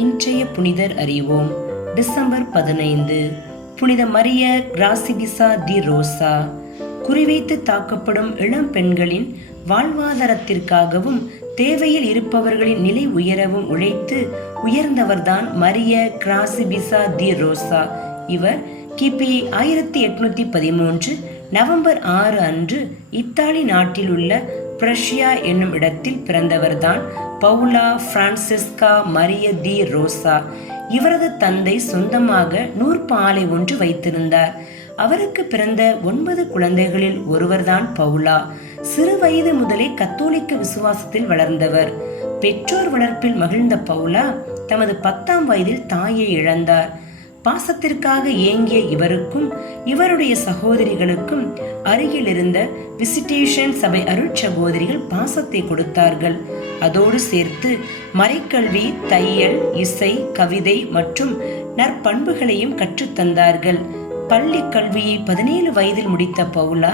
இன்றைய புனிதர் அறிவோம். டிசம்பர் 15. புனித மரிய கிராசிபிசா தி ரோசா. குறிவைத்து தாக்கப்படும் இளம் பெண்களின் வாழ்வாதாரத்திற்காகவும் தேவையில் இருப்பவர்களின் நிலை உயரவும் உழைத்து உயர்ந்தவர்தான் மரிய கிராசிபிசா தி ரோசா. இவர் கிபி 1813 நவம்பர் 6 அன்று இத்தாலி நாட்டில் உள்ள பிரஷியா என்னும் இடத்தில் பிறந்தவர்தான் பவுலா பிரான்சிஸ்கா மரிய தி ரோசா. இவரது தந்தை சொந்தமாக நூற்பு ஆலை ஒன்று வைத்திருந்தார். அவருக்கு பிறந்த 9 குழந்தைகளில் ஒருவர்தான் பவுலா. சிறு வயது முதலே கத்தோலிக்க விசுவாசத்தில் வளர்ந்தவர். பெற்றோர் வளர்ப்பில் மகிழ்ந்த பவுலா தமது 10ஆம் வயதில் தாயை இழந்தார். பாசத்திற்காக ஏங்கிய இவருக்கும் இவருடைய சகோதரிகளுக்கும் அருகில் இருந்த விசிட்டேஷன் சபை அருட்சகோதரிகள் பாசத்தை கொடுத்தார்கள். அதோடு சேர்த்து மறைக்கல்வி, தையல், இசை, கவிதை மற்றும் நற்பண்புகளையும் கற்றுத்தந்தார்கள். பள்ளி கல்வியை 17 வயதில் முடித்த பவுலா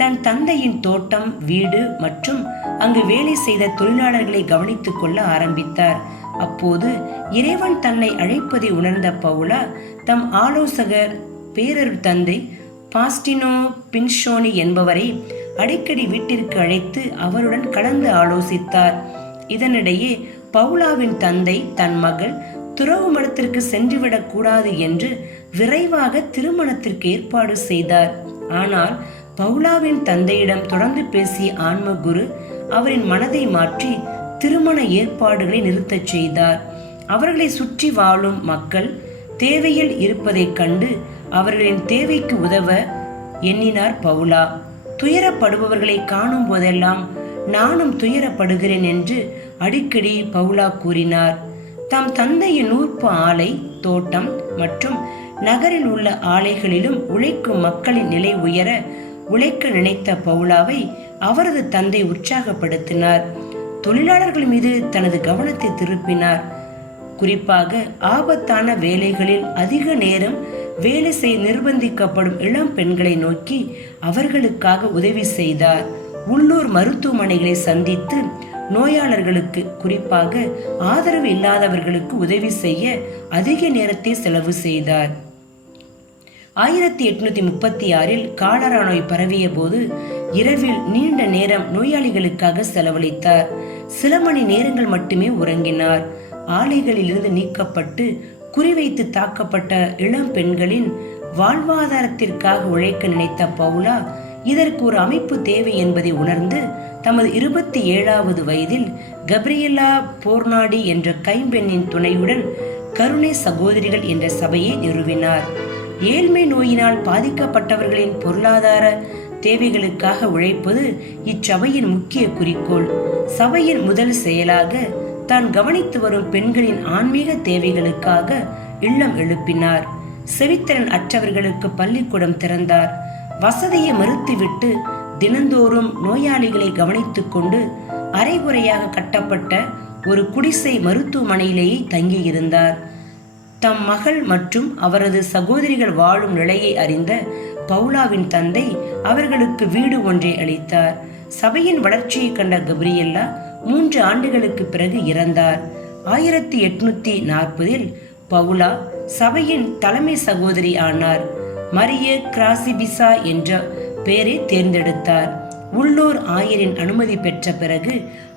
தன் தந்தையின் தோட்டம், வீடு மற்றும் அங்கு வேலை செய்த தொழிலாளர்களை கவனித்துக் கொள்ள ஆரம்பித்தார். அப்போது இறைவன் தன்னை அழைப்பதை உணர்ந்த பவுலா தம் ஆலோசகர் பேரருட் தந்தை பாஸ்டினோ பின்ஷோனி என்பவரை அடிக்கடி வீட்டிற்கு அழைத்து அவருடன் கலந்து ஆலோசித்தார். இதனிடையே பவுலாவின் தந்தை தன் மகள் துறவு மடத்திற்கு சென்றுவிடக் கூடாது என்று விரைவாக திருமணத்திற்கு ஏற்பாடு செய்தார். ஆனால் பவுலாவின் தந்தையிடம் தொடர்ந்து பேசிய ஆன்மகுரு அவரின் மனதை மாற்றி திருமண ஏற்பாடுகளை நிறுத்தச் செய்தார். அவர்களை சுற்றி வாழும் மக்கள் தேவையில் இருப்பதைக் கண்டு அவர்களின் தேவைக்கு உதவ எண்ணினார் பவுலா. துயரப்படுபவர்களை காணும் போதெல்லாம் நானும் துயரப்படுகிறேன் என்று அடிக்கடி பவுலா கூறினார். தம் தந்தையின் நூற்பு ஆலை, தோட்டம் மற்றும் நகரில் உள்ள ஆலைகளிலும் உழைக்கும் மக்களின் நிலை உயர உழைக்க நினைத்த பவுலாவை அவரது தந்தை உற்சாகப்படுத்தினார். தொழிலாளர்கள் மீது தனது கவனத்தை திருப்பினார். குறிப்பாக ஆபத்தான வேலைகளில் அதிக நேரம் வேலை செய்ய நிர்பந்திக்கப்படும் இளம் பெண்களை நோக்கி அவர்களுக்காக உதவி செய்தார். உள்ளூர் மருத்துவமனைகளை சந்தித்து நோயாளர்களுக்கு, குறிப்பாக ஆதரவு இல்லாதவர்களுக்கு உதவி செய்ய அதிக நேரத்தை செலவு செய்தார். 1836 காலரா நோய் பரவிய போது இரவில் நீண்ட நேரம் நோயாளிகளுக்காக செலவழித்தார். சில மணி நேரங்கள் மட்டுமே உறங்கினார். ஆலைகளிலிருந்து நீக்கப்பட்டு குறிவைத்து தாக்கப்பட்ட இளம் பெண்களின் வாழ்வாதாரத்திற்காக உழைக்க நினைத்த பவுலா இதற்கு ஒரு அமைப்பு தேவை என்பதை உணர்ந்து தமது 27வது வயதில் கப்ரியலா போர்னாடி என்ற கைம்பெண்ணின் துணையுடன் கருணை சகோதரிகள் என்ற சபையை நிறுவினார். ஏழ்மை நோயினால் பாதிக்கப்பட்டவர்களின் பொருளாதார தேவைகளுக்காக உழைப்பது இச்சபையின் முக்கிய குறிக்கோள். சபையின் முதல் செயலாக தான் கவனித்து வரும் பெண்களின் ஆன்மீக தேவைகளுக்காக இல்லம் எழுப்பினார். செவித்திறன் அற்றவர்களுக்கு பள்ளிக்கூடம் திறந்தார். வசதியை மறுத்துவிட்டு தினந்தோறும் நோயாளிகளை கவனித்துக் கொண்டு அரைகுறையாக கட்டப்பட்ட ஒரு குடிசை மருத்துவமனையிலேயே தங்கியிருந்தார். தம் மகள் மற்றும் அவரது சகோதரிகள் வாழும் நிலையை அறிந்த பவுலாவின் தந்தை அவர்களுக்கு வீடு ஒன்றை அளித்தார். சபையின் வளர்ச்சியை கண்ட கப்ரியல்லா 3 ஆண்டுகளுக்கு பிறகு இறந்தார். 1840 பவுலா சபையின் தலைமை சகோதரி ஆனார். மரிய கிராசிபிசா என்ற பெயரை தேர்ந்தெடுத்தார். உள்ளூர் ஆயரின் அனுமதி பெற்ற பிறகு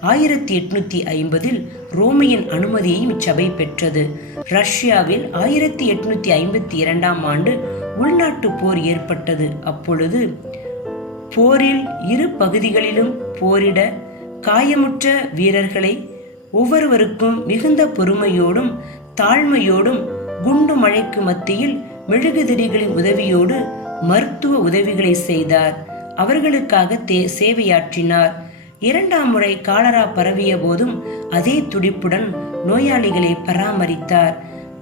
1850 ரோமையின் அனுமதியையும் இச்சபை பெற்றது. ரஷ்யாவில் 1852 ஆண்டு உள்நாட்டு போர் ஏற்பட்டது. அப்பொழுது போரில் இரு பகுதிகளிலும் போரிட காயமுற்ற வீரர்களை ஒவ்வொருவருக்கும் மிகுந்த பொறுமையோடும் தாழ்மையோடும் குண்டு மழைக்கு மத்தியில் மெழுகுதிரிகளின் உதவியோடு மருத்துவ உதவிகளை செய்தார். அவர்களுக்காக சேவையாற்றினார். 2ஆம் முறை காலரா பரவிய போதும் அதே துடிப்புடன் நோயாளிகளை பராமரித்தார்.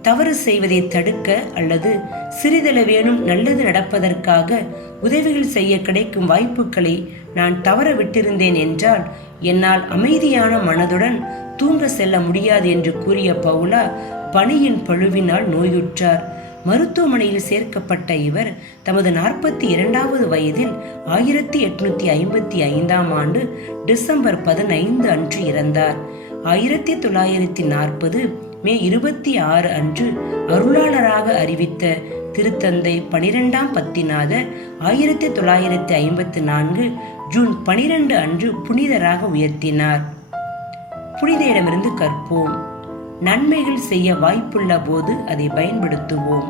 தவறு செய்வதை தடுக்க அல்லது சிறிதளவேனும் நல்லது நடப்பதற்காக உதவிகள் செய்ய கிடைக்கும் வாய்ப்புகளை நான் தவற விட்டிருந்தேன் என்றால் என்னால் அமைதியான மனதுடன் தூங்க செல்ல முடியாது என்று கூறிய பவுலா பணியின் பழுவினால் நோயுற்றார். மருத்துவமனையில் சேர்க்கப்பட்ட இவர் தமது 42வது வயதில் 1855 டிசம்பர் 15 அன்று இறந்தார். 1940 மே 26 அன்று அருளாளராக அறிவித்த திருத்தந்தை 12ஆம் பத்திநாதர் 1954 ஜூன் 12 அன்று புனிதராக உயர்த்தினார். புனிதரிடமிருந்து கற்போம். நன்மைகள் செய்ய வாய்ப்புள்ள போது அதை பயன்படுத்துவோம்.